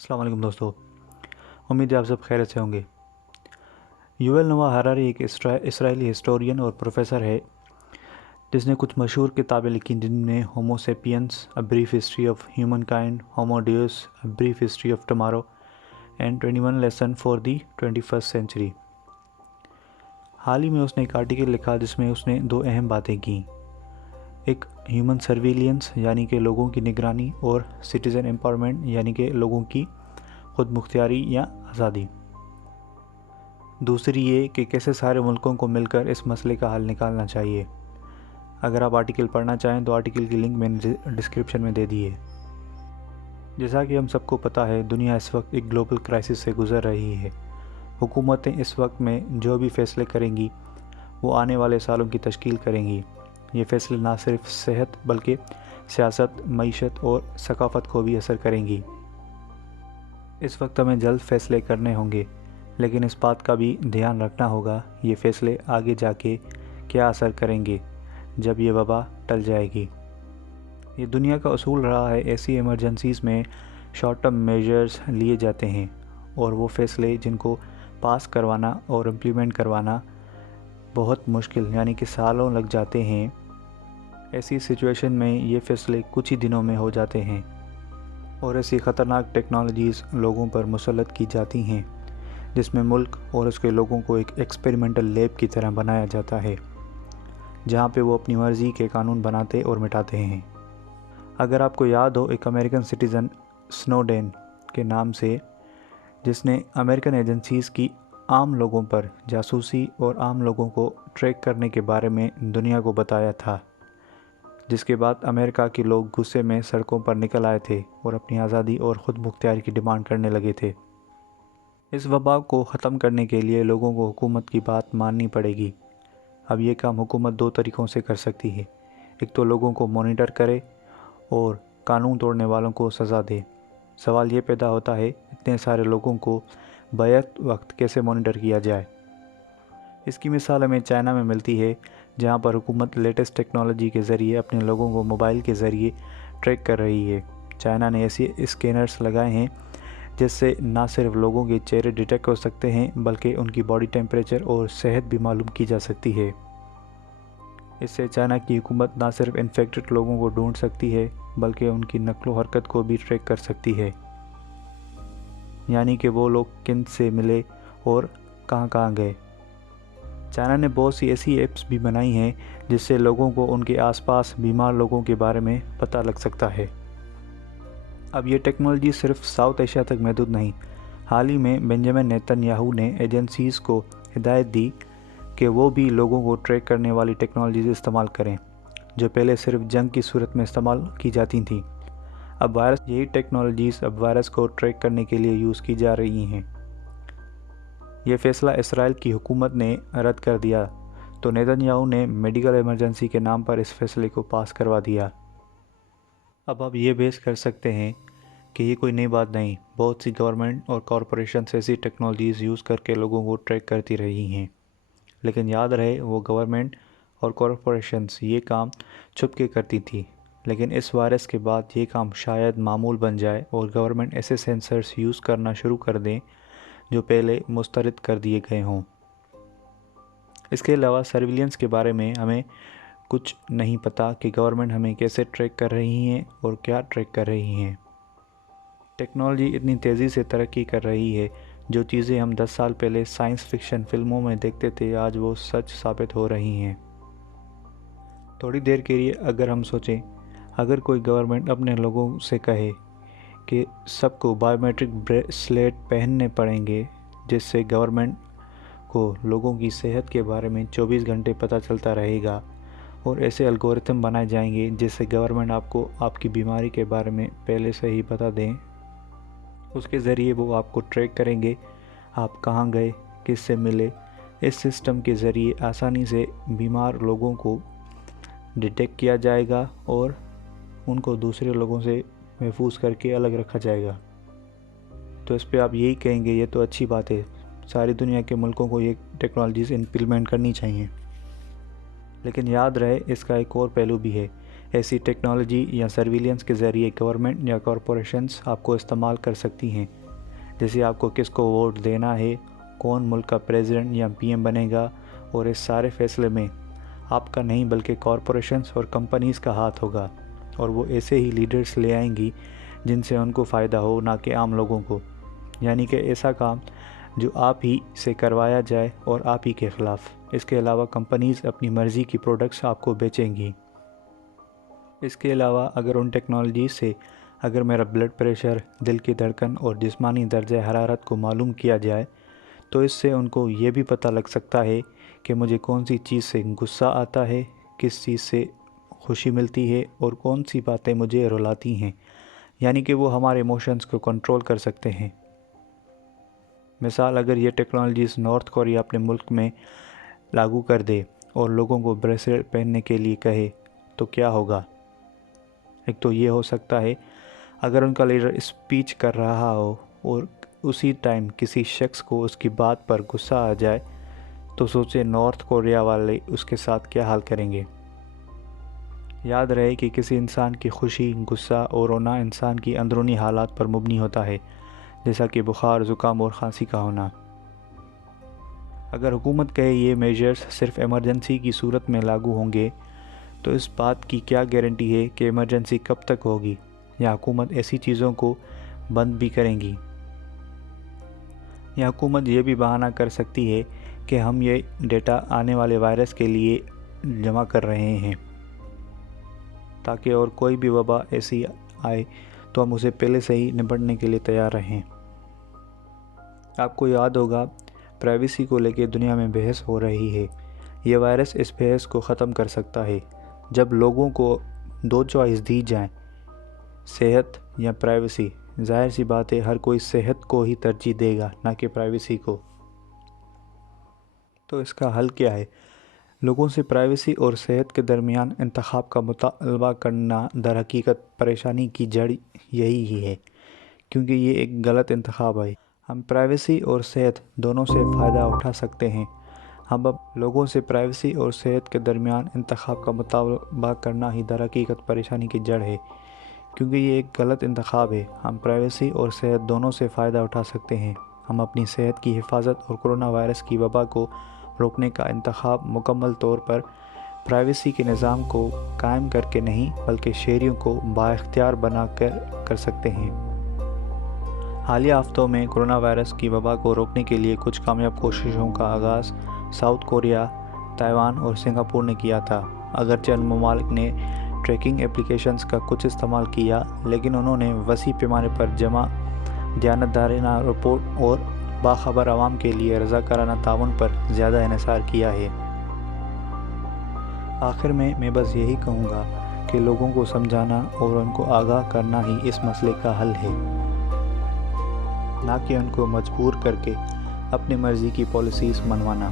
अस्सलाम वालेकुम दोस्तों। उम्मीद है आप सब खैरियत से होंगे। युवल नोआ हरारी एक इसराइली हिस्टोरियन और प्रोफेसर है जिसने कुछ मशहूर किताबें लिखी जिनमें Homo sapiens, a brief history of humankind, Homo Deus, a brief history of tomorrow and 21 lesson for the 21st century. हाल ही में उसने एक आर्टिकल लिखा जिसमें उसने दो अहम बातें की। एक ह्यूमन सर्विलियंस यानी कि लोगों की निगरानी, और सिटीज़न एम्पावरमेंट यानी कि लोगों की खुद मुख्तियारी या आज़ादी। दूसरी ये कि कैसे सारे मुल्कों को मिलकर इस मसले का हल निकालना चाहिए। अगर आप आर्टिकल पढ़ना चाहें तो आर्टिकल की लिंक मैंने डिस्क्रिप्शन में दे दी है। जैसा कि हम सबको पता है, दुनिया इस वक्त एक ग्लोबल क्राइसिस से गुजर रही है। हुकूमतें इस वक्त में जो भी फ़ैसले करेंगी वो आने वाले सालों की तश्कील करेंगी। ये फ़ैसले ना सिर्फ सेहत बल्कि सियासत, मईशत और सकाफ़त को भी असर करेंगी। इस वक्त हमें जल्द फ़ैसले करने होंगे, लेकिन इस बात का भी ध्यान रखना होगा ये फ़ैसले आगे जाके क्या असर करेंगे जब ये वबा टल जाएगी। ये दुनिया का उसूल रहा है, ऐसी इमरजेंसीज़ में शॉर्ट टर्म मेजर्स लिए जाते हैं और वो फ़ैसले जिनको पास करवाना और इम्प्लीमेंट करवाना बहुत मुश्किल यानी कि सालों लग जाते हैं। ऐसी सिचुएशन में ये फ़ैसले कुछ ही दिनों में हो जाते हैं और ऐसी ख़तरनाक टेक्नोलॉजीज़ लोगों पर मुसल्लत की जाती हैं जिसमें मुल्क और उसके लोगों को एक एक्सपेरिमेंटल लैब की तरह बनाया जाता है जहाँ पे वो अपनी मर्ज़ी के कानून बनाते और मिटाते हैं। अगर आपको याद हो, एक अमेरिकन सिटीज़न स्नोडेन के नाम से, जिसने अमेरिकन एजेंसीज़ की आम लोगों पर जासूसी और आम लोगों को ट्रैक करने के बारे में दुनिया को बताया था, जिसके बाद अमेरिका के लोग गुस्से में सड़कों पर निकल आए थे और अपनी आज़ादी और ख़ुद मुख्तियारी की डिमांड करने लगे थे। इस वबा को ख़त्म करने के लिए लोगों को हुकूमत की बात माननी पड़ेगी। अब ये काम हुकूमत दो तरीक़ों से कर सकती है। एक तो लोगों को मॉनिटर करे और कानून तोड़ने वालों को सज़ा दे। सवाल ये पैदा होता है, इतने सारे लोगों को बैक वक्त कैसे मॉनिटर किया जाए। इसकी मिसाल हमें चाइना में मिलती है, जहाँ पर हुकूमत लेटेस्ट टेक्नोलॉजी के ज़रिए अपने लोगों को मोबाइल के ज़रिए ट्रैक कर रही है। चाइना ने ऐसे स्कैनर्स लगाए हैं जिससे ना सिर्फ लोगों के चेहरे डिटेक्ट हो सकते हैं बल्कि उनकी बॉडी टेम्परेचर और सेहत भी मालूम की जा सकती है। इससे चाइना की हुकूमत ना सिर्फ इन्फेक्टेड लोगों को ढूंढ सकती है बल्कि उनकी नक्लो हरकत को भी ट्रैक कर सकती है, यानी कि वो लोग किन से मिले और कहाँ कहाँ गए। चाइना ने बहुत सी ऐसी ऐप्स भी बनाई हैं जिससे लोगों को उनके आसपास बीमार लोगों के बारे में पता लग सकता है। अब ये टेक्नोलॉजी सिर्फ साउथ एशिया तक महदूद नहीं। हाल ही में बेंजामिन नेतन्याहू ने एजेंसीज़ को हिदायत दी कि वो भी लोगों को ट्रैक करने वाली टेक्नोलॉजीज़ इस्तेमाल करें जो पहले सिर्फ जंग की सूरत में इस्तेमाल की जाती थीं। अब यही टेक्नोलॉजीज़ अब वायरस को ट्रैक करने के लिए यूज़ की जा रही हैं। ये फ़ैसला इसराइल की हुकूमत ने रद्द कर दिया तो नेतन्याहू ने मेडिकल इमरजेंसी के नाम पर इस फैसले को पास करवा दिया। अब आप ये बेस कर सकते हैं कि ये कोई नई बात नहीं, बहुत सी गवर्नमेंट और कॉरपोरेशंस ऐसी टेक्नोलॉजीज़ यूज़ करके लोगों को ट्रैक करती रही हैं। लेकिन याद रहे, वो गवर्नमेंट और कॉरपोरेशंस ये काम छुप के करती थी, लेकिन इस वायरस के बाद ये काम शायद मामूल बन जाए और गवर्नमेंट ऐसे सेंसर्स यूज़ करना शुरू कर दें जो पहले मुस्तरद कर दिए गए हों। इसके अलावा सर्विलेंस के बारे में हमें कुछ नहीं पता कि गवर्नमेंट हमें कैसे ट्रैक कर रही हैं और क्या ट्रैक कर रही हैं। टेक्नोलॉजी इतनी तेज़ी से तरक्की कर रही है, जो चीज़ें हम 10 साल पहले साइंस फिक्शन फिल्मों में देखते थे आज वो सच साबित हो रही हैं। थोड़ी देर के लिए अगर हम सोचें, अगर कोई गवर्नमेंट अपने लोगों से कहे कि सबको बायोमेट्रिक ब्रेसलेट पहनने पड़ेंगे जिससे गवर्नमेंट को लोगों की सेहत के बारे में 24 घंटे पता चलता रहेगा, और ऐसे एल्गोरिथम बनाए जाएंगे जिससे गवर्नमेंट आपको आपकी बीमारी के बारे में पहले से ही बता दें। उसके ज़रिए वो आपको ट्रैक करेंगे, आप कहाँ गए, किससे मिले। इस सिस्टम के ज़रिए आसानी से बीमार लोगों को डिटेक्ट किया जाएगा और उनको दूसरे लोगों से महफूज करके अलग रखा जाएगा। तो इस पे आप यही कहेंगे ये तो अच्छी बात है, सारी दुनिया के मुल्कों को ये टेक्नोलॉजीज़ इम्प्लीमेंट करनी चाहिए। लेकिन याद रहे, इसका एक और पहलू भी है। ایسی ٹیکنالوجی یا سرویلنس کے ذریعے گورنمنٹ یا کارپوریشنز آپ کو استعمال کر سکتی ہیں، جیسے آپ کو کس کو ووٹ دینا ہے، کون ملک کا پریزیڈنٹ یا پی ایم بنے گا، اور اس سارے فیصلے میں آپ کا نہیں بلکہ کارپوریشنز اور کمپنیز کا ہاتھ ہوگا، اور وہ ایسے ہی لیڈرز لے آئیں گی جن سے ان کو فائدہ ہو، نہ کہ عام لوگوں کو، یعنی کہ ایسا کام جو آپ ہی سے کروایا جائے اور آپ ہی کے خلاف۔ اس کے علاوہ کمپنیز اپنی مرضی کی پروڈکٹس آپ کو بیچیں گی۔ اس کے علاوہ اگر ان ٹیکنالوجیز سے اگر میرا بلڈ پریشر، دل کی دھڑکن اور جسمانی درجہ حرارت کو معلوم کیا جائے تو اس سے ان کو یہ بھی پتہ لگ سکتا ہے کہ مجھے کون سی چیز سے غصہ آتا ہے، کس چیز سے خوشی ملتی ہے، اور کون سی باتیں مجھے رلاتی ہیں، یعنی کہ وہ ہمارے ایموشنز کو کنٹرول کر سکتے ہیں۔ مثال، اگر یہ ٹیکنالوجیز نارتھ کوریا اپنے ملک میں لاگو کر دے اور لوگوں کو بریسلیٹ پہننے کے لیے کہے تو کیا ہوگا؟ ایک تو یہ ہو سکتا ہے اگر ان کا لیڈر اسپیچ کر رہا ہو اور اسی ٹائم کسی شخص کو اس کی بات پر غصہ آ جائے تو سوچے نارتھ کوریا والے اس کے ساتھ کیا حال کریں گے۔ یاد رہے کہ کسی انسان کی خوشی، غصہ اور رونا انسان کی اندرونی حالات پر مبنی ہوتا ہے، جیسا کہ بخار، زکام اور کھانسی کا ہونا۔ اگر حکومت کہے یہ میجرز صرف ایمرجنسی کی صورت میں لاگو ہوں گے تو اس بات کی کیا گارنٹی ہے کہ ایمرجنسی کب تک ہوگی، یا حکومت ایسی چیزوں کو بند بھی کریں گی؟ یا حکومت یہ بھی بہانہ کر سکتی ہے کہ ہم یہ ڈیٹا آنے والے وائرس کے لیے جمع کر رہے ہیں تاکہ اور کوئی بھی وبا ایسی آئے تو ہم اسے پہلے سے ہی نپٹنے کے لیے تیار رہیں۔ آپ کو یاد ہوگا پرائیویسی کو لے کے دنیا میں بحث ہو رہی ہے۔ یہ وائرس اس بحث کو ختم کر سکتا ہے۔ جب لوگوں کو دو چوائس دی جائیں، صحت یا پرائیویسی، ظاہر سی بات ہے ہر کوئی صحت کو ہی ترجیح دے گا، نہ کہ پرائیویسی کو۔ تو اس کا حل کیا ہے؟ لوگوں سے پرائیویسی اور صحت کے درمیان انتخاب کا مطالبہ کرنا در حقیقت پریشانی کی جڑ یہی ہی ہے، کیونکہ یہ ایک غلط انتخاب ہے۔ ہم پرائیویسی اور صحت دونوں سے فائدہ اٹھا سکتے ہیں۔ ہم اب لوگوں سے پرائیویسی اور صحت کے درمیان انتخاب کا مطالبہ کرنا ہی در حقیقت پریشانی کی جڑ ہے، کیونکہ یہ ایک غلط انتخاب ہے۔ ہم پرائیویسی اور صحت دونوں سے فائدہ اٹھا سکتے ہیں۔ ہم اپنی صحت کی حفاظت اور کرونا وائرس کی وبا کو روکنے کا انتخاب مکمل طور پر پرائیویسی کے نظام کو قائم کر کے نہیں بلکہ شہریوں کو بااختیار بنا کر سکتے ہیں۔ حالیہ ہفتوں میں کرونا وائرس کی وبا کو روکنے کے لیے کچھ کامیاب کوششوں کا آغاز ساؤتھ کوریا، تائیوان اور سنگاپور نے کیا تھا۔ اگرچہ ان ممالک نے ٹریکنگ اپلیکیشنز کا کچھ استعمال کیا، لیکن انہوں نے وسیع پیمانے پر جمع دیانتدارانہ رپورٹ اور باخبر عوام کے لیے رضاکارانہ تعاون پر زیادہ انحصار کیا ہے۔ آخر میں بس یہی کہوں گا کہ لوگوں کو سمجھانا اور ان کو آگاہ کرنا ہی اس مسئلے کا حل ہے، نہ کہ ان کو مجبور کر کے اپنی مرضی کی پالیسیز منوانا۔